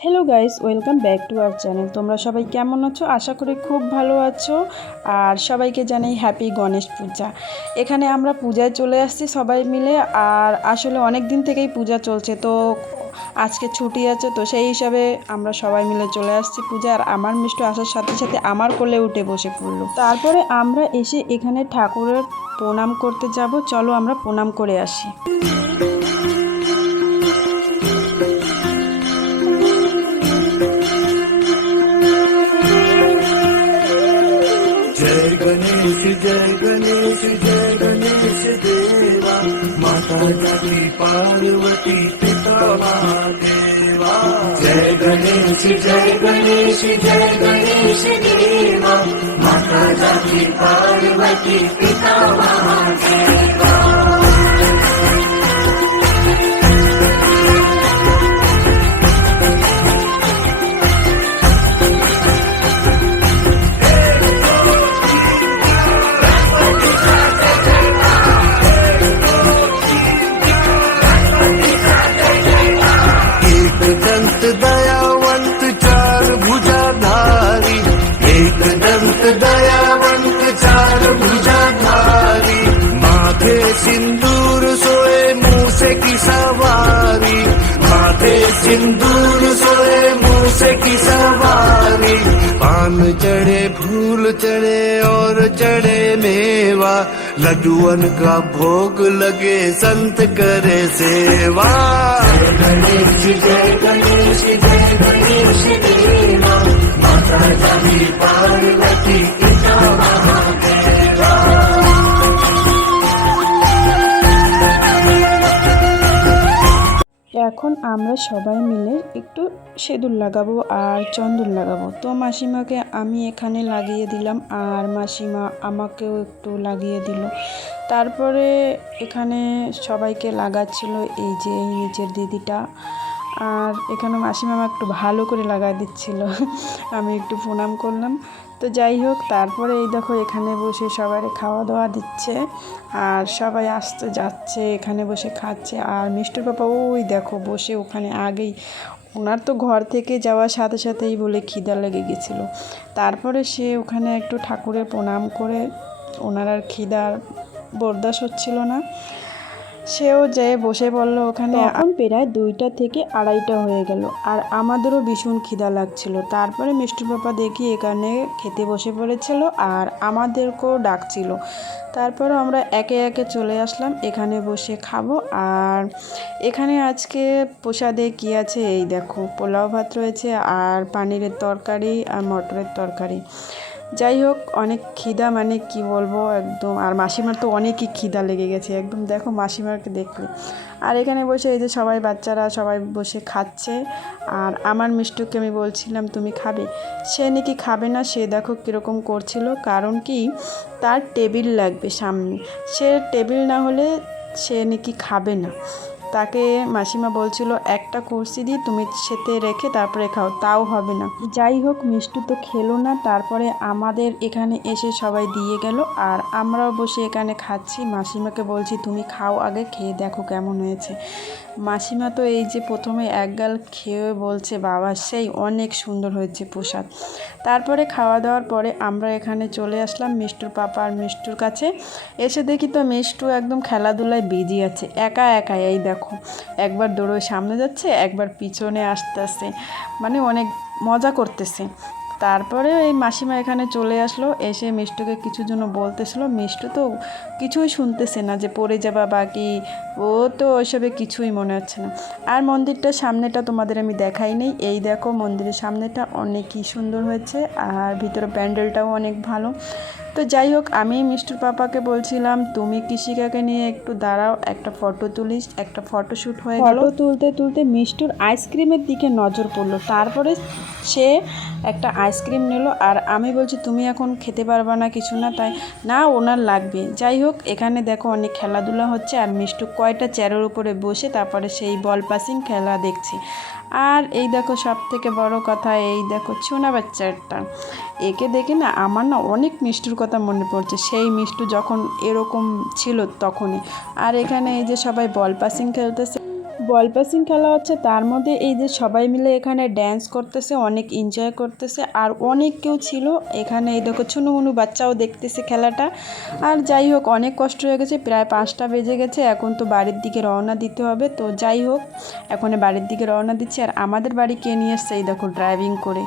Hello guys, welcome back to our channel. তোমরা সবাই কেমন আছো? আশা করি খুব ভালো আছো। আর সবাইকে জানাই হ্যাপি গণেশ পূজা। এখানে আমরা পূজায় চলে আসছি সবাই মিলে। আর আসলে অনেক দিন থেকেই পূজা চলছে, তো আজকে ছুটি আছে, তো সেই হিসাবে আমরা সবাই মিলে চলে আসছি পূজা। আর আমার মিষ্টি আসার সাথে সাথে আমার কোলে উঠে বসে পড়লো। তারপরে আমরা এসে এখানে ঠাকুরের প্রণাম করতে যাব। চলো আমরা প্রণাম করে আসি। जय गणेश जय गणेश देवा माता जाकी पार्वती पिता महादेवा। जय गणेश देवा माता जाकी पार्वती पिता महादेवा। दंत दयावंत चार भुजाधारी, एक दंत दयावंत चार भुजाधारी, माथे सिंदूर सोए मूसे की सवारी, माथे सिंदूर सोए मूसे की सवारी। पान चढ़े फूल चढ़े और चढ़े मेवा, लड्डुअन का भोग लगे संत करे सेवा। जय गणेश देवा माता जाकी पार्वती पिता महादेवा। এখন আমরা সবাই মিলে একটু সিঁদুর লাগাবো আর চন্দন লাগাবো। তো মাসিমাকে আমি এখানে লাগিয়ে দিলাম আর মাসিমা আমাকেও একটু লাগিয়ে দিল। তারপরে এখানে সবাইকে লাগাচ্ছিল এই যে এই নিচের দিদিটা। আর এখানে মাসিমা একটু ভালো করে লাগাই দিচ্ছিল। আমি একটু প্রণাম করলাম। তো যাই হোক, তারপরে এই দেখো এখানে বসে সবাই খাওয়া দাওয়া দিচ্ছে আর সবাই আসতে যাচ্ছে, এখানে বসে খাচ্ছে। আর মিষ্টুর পাপা ওই দেখো বসে ওখানে আগেই, ওনার তো ঘর থেকে যাওয়ার সাথে সাথেই বলে খিদা লেগে গেছিলো। তারপরে সে ওখানে একটু ঠাকুরের প্রণাম করে, ওনার আর খিদার বরদাস্ত হচ্ছিল না, সেও যেয়ে বসে পড়লো ওখানে। এখন প্রায় 2টা থেকে 2:30 হয়ে গেল আর আমাদেরও ভীষণ খিদা লাগছিল। তারপরে মিষ্টির পাপা দেখি এখানে খেতে বসে পড়েছিল আর আমাদেরকেও ডাকছিল। তারপরে আমরা একে একে চলে আসলাম এখানে বসে খাবো। আর এখানে আজকে প্রসাদে কী আছে এই দেখো, পোলাও ভাত রয়েছে আর পানিরের তরকারি আর মটরের তরকারি। যাই হোক, অনেক খিদা, মানে কি বলবো একদম। আর মাসিমার তো অনেকই খিদা লেগে গেছে একদম, দেখো মাসিমাকে দেখলে। আর এখানে বসে এই যে সবাই বাচ্চারা সবাই বসে খাচ্ছে। আর আমার মিষ্টুকে আমি বলছিলাম তুমি খাবে, সে নাকি খাবে না। সে দেখো কীরকম করছিল, কারণ কি তার টেবিল লাগবে সামনে, সে টেবিল না হলে সে নাকি খাবে না। তাকে মাসিমা বলছিল একটা কুর্সি দিয়ে তুমি সেতে রেখে তারপরে খাও, তাও হবে না। যাই হোক, মিষ্টু তো খেলো না। তারপরে আমাদের এখানে এসে সবাই দিয়ে গেল আর আমরাও বসে এখানে খাচ্ছি। মাসিমাকে বলছি তুমি খাও, আগে খেয়ে দেখো কেমন হয়েছে। মাসিমা তো এই যে প্রথমে এক গাল খেয়ে বলছে বাবা সেই অনেক সুন্দর হয়েছে প্রসাদ। তারপরে খাওয়া দাওয়ার পরে আমরা এখানে চলে আসলাম মিষ্টুর পাপা আর মিষ্টুর কাছে। এসে দেখি তো মিষ্টু একদম খেলাধুলায় বিজি আছে, একা একা। এই দেখো একবার দৌড়ে সামনে যাচ্ছে, একবার পিছনে আসতেছে, মানে অনেক মজা করতেছে। তারপরে এই মাসিমা এখানে চলে আসলো, এসে মিষ্টুকে কিছু জন্য বলতেছিল। মিষ্টু তো কিছুই শুনতেছে না, যে পড়ে যাবা বা কি, ও তো ওইসবে কিছুই মনে হচ্ছে না। আর মন্দিরটার সামনেটা তোমাদের আমি দেখাই নেই। এই দেখো মন্দিরের সামনেটা অনেকই সুন্দর হয়েছে আর ভিতরে প্যান্ডেলটাও অনেক ভালো। তো যাই হোক, আমি মিষ্টুর পাপাকে বলছিলাম তুমি কৃষিকাকে নিয়ে একটু দাঁড়াও, একটা ফটো তুলিস। একটা ফটোশ্যুট হয়ে গেল। ফটো তুলতে তুলতে মিষ্টুর আইসক্রিমের দিকে নজর পড়লো। তারপরে সে একটা আইসক্রিম নিল আর আমি বলছি তুমি এখন খেতে পারবা না কিছু না, তাই না ওনার লাগবে। যাই হোক, এখানে দেখো অনেক খেলাধুলা হচ্ছে আর মিষ্টু কয়টা চেয়ারের উপরে বসে তারপরে সেই বল পাসিং খেলা দেখছে। আর এই দেখো সব থেকে বড় কথা, এই দেখো ছোনা বাচ্চাটা, একে দেখে না আমার না অনেক মিষ্টুর কথা মনে পড়ছে, সেই মিষ্টু যখন এরকম ছিল তখনই। আর এখানে এই যে সবাই বল পাসিং খেলতেছে। বল পাসিং খেলা হচ্ছে, তার মধ্যে এই যে সবাই মিলে এখানে ড্যান্স করতেছে, অনেক এনজয় করতেছে। আর অনেক কেউ ছিল এখানে, এই দেখো ছুনুমুনু বাচ্চাও দেখতেছে খেলাটা। আর যাই হোক, অনেক কষ্ট হয়ে গেছে, প্রায় 5টা বেজে গেছে, এখন তো বাড়ির দিকে রওনা দিতে হবে। তো যাই হোক, এখন বাড়ির দিকে রওনা দিচ্ছি। আর আমাদের বাড়ি কে নিয়ে এসছে এই দেখো ড্রাইভিং করে।